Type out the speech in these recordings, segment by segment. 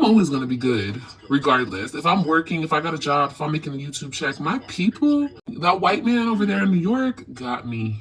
I'm always going to be good, regardless. If I'm working, if I got a job, if I'm making a YouTube check, my people, that white man over there in New York got me.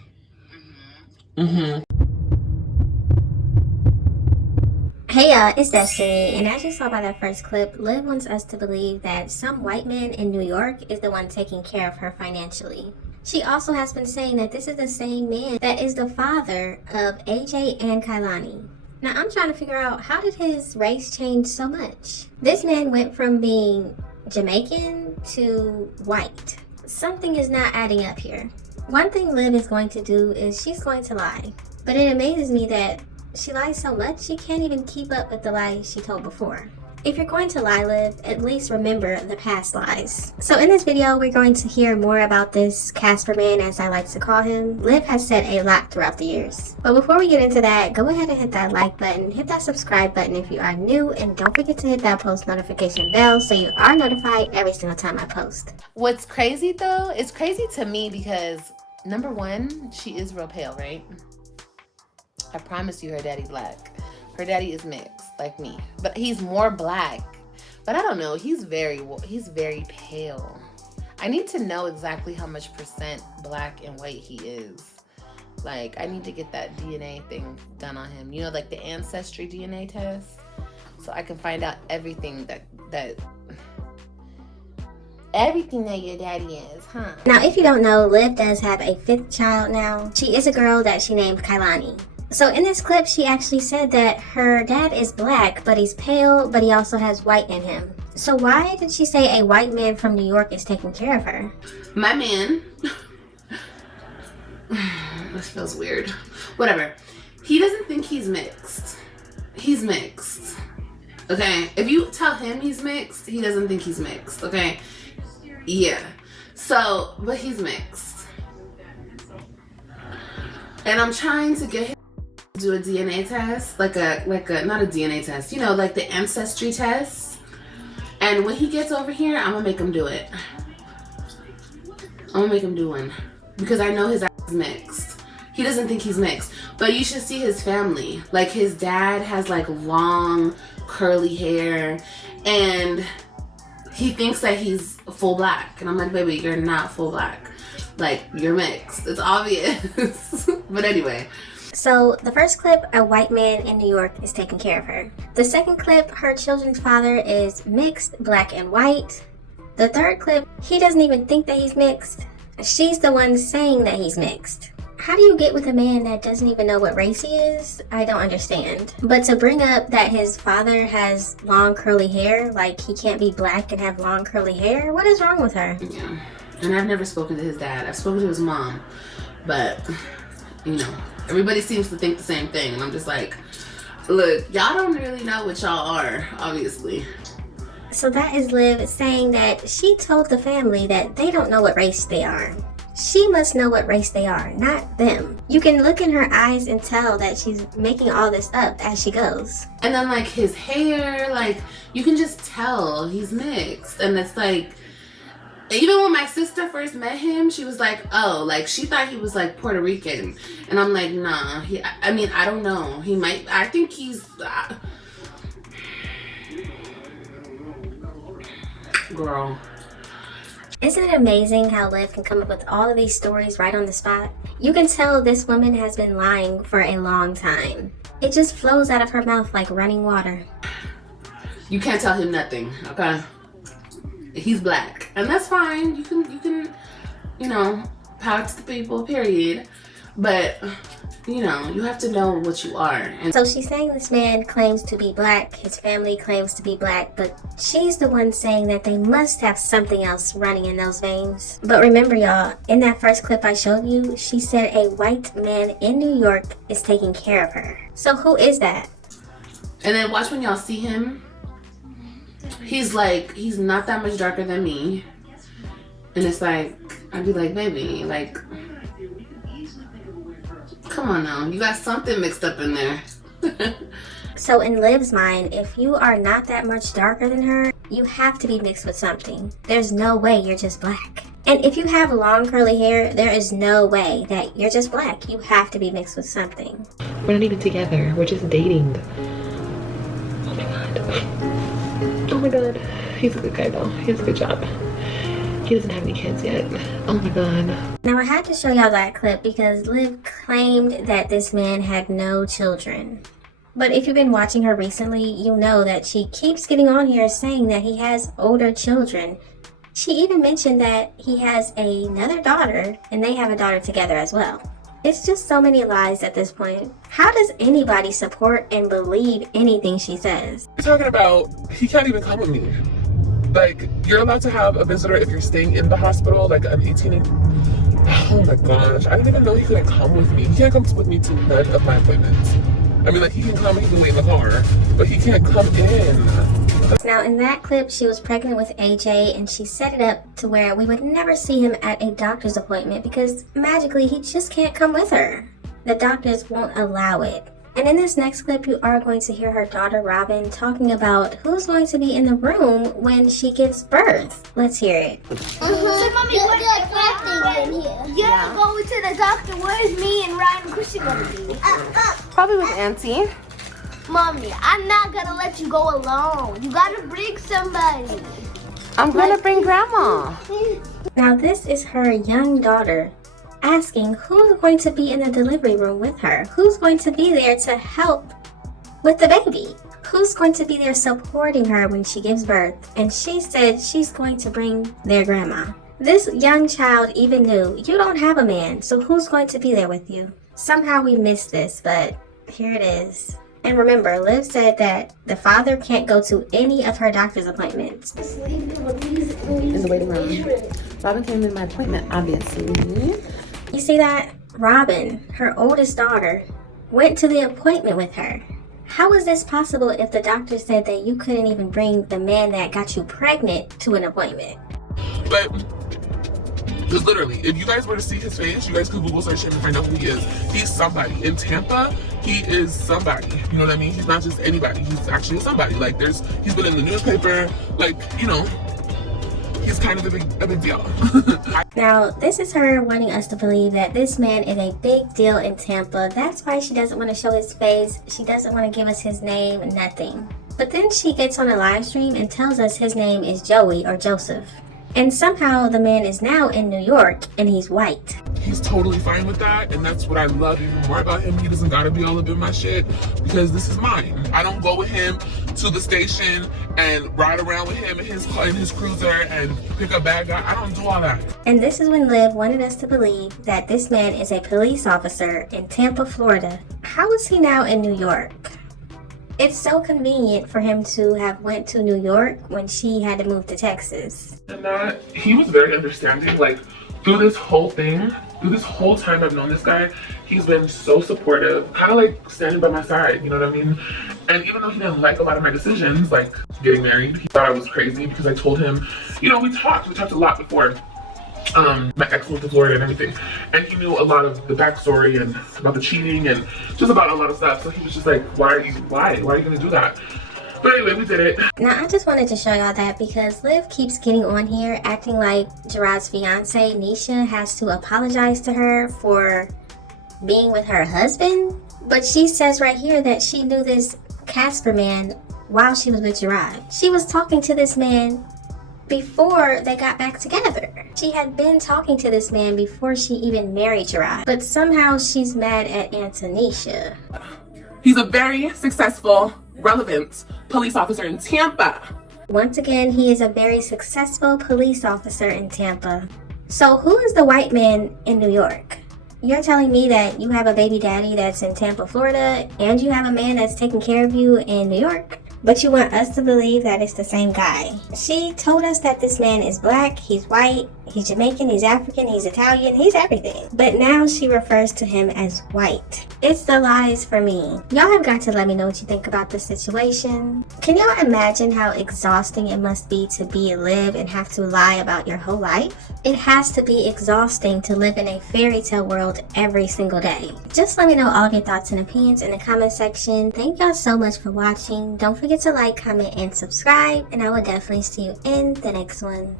Hey y'all, it's Destiny, and as you saw by that first clip, Liv wants us to believe that some white man in New York is the one taking care of her financially. She also has been saying that this is the same man that is the father of AJ and Kailani. Now I'm trying to figure out, how did his race change so much? This man went from being Jamaican to white. Something is not adding up here. One thing Liv is going to do is she's going to lie. But it amazes me that she lies so much she can't even keep up with the lies she told before. If you're going to lie, Liv, at least remember the past lies. So in this video, we're going to hear more about this Casper man, as I like to call him. Liv has said a lot throughout the years. But before we get into that, go ahead and hit that like button, hit that subscribe button if you are new, and don't forget to hit that post notification bell so you are notified every single time I post. What's crazy though, it's crazy to me because number one, she is real pale, right? I promise you her daddy's black. Her daddy is mixed, like me. But he's more black. But I don't know, he's very pale. I need to know exactly how much percent black and white he is. Like, I need to get that DNA thing done on him. You know, like the ancestry DNA test. So I can find out everything that everything that your daddy is, huh? Now, if you don't know, Liv does have a 5th child now. She is a girl that she named Kailani. So in this clip, she actually said that her dad is black, but he's pale, but he also has white in him. So why did she say a white man from New York is taking care of her? My man, this feels weird. Whatever. He doesn't think he's mixed. He's mixed. Okay? If you tell him he's mixed, he doesn't think he's mixed. Okay? Yeah. So, but he's mixed. And I'm trying to get him do a DNA test, like a not a DNA test, you know, like the ancestry test. And when he gets over here, I'm gonna make him do it. I'm gonna make him do one because I know his ass is mixed. He doesn't think he's mixed, but you should see his family. Like, his dad has like long curly hair, and he thinks that he's full black, and I'm like, baby, you're not full black. Like, you're mixed. It's obvious. But anyway. So the first clip, a white man in New York is taking care of her. The second clip, her children's father is mixed, black and white. The third clip, he doesn't even think that he's mixed. She's the one saying that he's mixed. How do you get with a man that doesn't even know what race he is? I don't understand. But to bring up that his father has long curly hair, like he can't be black and have long curly hair, what is wrong with her? Yeah. And I've never spoken to his dad. I've spoken to his mom. But, you know, everybody seems to think the same thing. And I'm just like, look, y'all don't really know what y'all are, obviously. So that is Liv saying that she told the family that they don't know what race they are. She must know what race they are, not them. You can look in her eyes and tell that she's making all this up as she goes. And then, like, his hair, like, you can just tell he's mixed. And it's like, even when my sister first met him, she was like, oh, like, she thought he was like Puerto Rican. And I'm like, nah, I mean, I don't know. He might, I think he's, girl. Isn't it amazing how Liv can come up with all of these stories right on the spot? You can tell this woman has been lying for a long time. It just flows out of her mouth like running water. You can't tell him nothing, okay? He's black, and that's fine. You can, you know, power to the people, period. But, you know, you have to know what you are. And so she's saying this man claims to be black, his family claims to be black, but she's the one saying that they must have something else running in those veins. But remember, y'all, in that first clip I showed you, she said a white man in New York is taking care of her. So who is that? And then watch when y'all see him. He's like, he's not that much darker than me. And it's like, I'd be like, baby, like, come on now. You got something mixed up in there. So in Liv's mind, if you are not that much darker than her, you have to be mixed with something. There's no way you're just black. And if you have long curly hair, there is no way that you're just black. You have to be mixed with something. We're not even together. We're just dating. Oh my god. Oh my god. He's a good guy though. He has a good job. He doesn't have any kids yet. Oh my god. Now I had to show y'all that clip because Liv claimed that this man had no children. But if you've been watching her recently, you know that she keeps getting on here saying that he has older children. She even mentioned that he has another daughter and they have a daughter together as well. It's just so many lies at this point. How does anybody support and believe anything she says? You're talking about he can't even come with me. Like, you're allowed to have a visitor if you're staying in the hospital, like I'm 18. Oh my gosh, I didn't even know he couldn't come with me. He can't come with me to none of my appointments. I mean, like, he can come and he can wait in the car, but he can't come in. Now, in that clip, she was pregnant with AJ and she set it up to where we would never see him at a doctor's appointment because magically he just can't come with her. The doctors won't allow it. And in this next clip, you are going to hear her daughter Robin talking about who's going to be in the room when she gives birth. Let's hear it. So, Mommy, you're going to the doctor. Where's me and Ryan and Christian going to be? Probably with Auntie. Mommy, I'm not going to let you go alone. You got to bring somebody. I'm gonna bring Grandma. Now, this is her young daughter asking who's going to be in the delivery room with her. Who's going to be there to help with the baby? Who's going to be there supporting her when she gives birth? And she said she's going to bring their grandma. This young child even knew, you don't have a man, so who's going to be there with you? Somehow we missed this, but here it is. And remember, Liv said that the father can't go to any of her doctor's appointments. In the waiting room. Robin came to my appointment, obviously. You see that? Robin, her oldest daughter, went to the appointment with her. How is this possible if the doctor said that you couldn't even bring the man that got you pregnant to an appointment? But, because literally, if you guys were to see his face, you guys could Google search him and find out who he is. He's somebody. In Tampa, he is somebody. You know what I mean? He's not just anybody. He's actually somebody. Like, he's been in the newspaper. Like, you know, he's kind of a big deal. Now, this is her wanting us to believe that this man is a big deal in Tampa. That's why she doesn't want to show his face. She doesn't want to give us his name, nothing. But then she gets on a live stream and tells us his name is Joey or Joseph. And somehow the man is now in New York and he's white. He's totally fine with that, and that's what I love even more about him. He doesn't gotta be all up in my shit because this is mine. I don't go with him to the station and ride around with him in his cruiser and pick up bad guy. I don't do all that. And this is when Liv wanted us to believe that this man is a police officer in Tampa, Florida. How is he now in New York? It's so convenient for him to have went to New York when she had to move to Texas. And that he was very understanding, like through this whole thing, through this whole time I've known this guy, he's been so supportive, kind of like standing by my side, you know what I mean? And even though he didn't like a lot of my decisions, like getting married, he thought I was crazy because I told him, you know, we talked a lot before. My ex moved to Florida and everything, and he knew a lot of the backstory and about the cheating and just about a lot of stuff. So he was just like, why are you gonna do that? But anyway, we did it. Now I just wanted to show y'all that because Liv keeps getting on here acting like Gerard's fiance Nisha has to apologize to her for being with her husband, but she says right here that she knew this Casper man while she was with Gerard. She was talking to this man before they got back together. She had been talking to this man before she even married Gerard, but somehow she's mad at Antonisha. He's a very successful, relevant police officer in Tampa. Once again, he is a very successful police officer in Tampa. So who is the white man in New York? You're telling me that you have a baby daddy that's in Tampa, Florida, and you have a man that's taking care of you in New York? But you want us to believe that it's the same guy. She told us that this man is black, he's white, he's Jamaican, he's African, he's Italian, he's everything. But now she refers to him as white. It's the lies for me. Y'all have got to let me know what you think about this situation. Can y'all imagine how exhausting it must be to be Liv and have to lie about your whole life? It has to be exhausting to live in a fairy tale world every single day. Just let me know all of your thoughts and opinions in the comment section. Thank y'all so much for watching. Don't forget to like, comment, and subscribe, and I will definitely see you in the next one.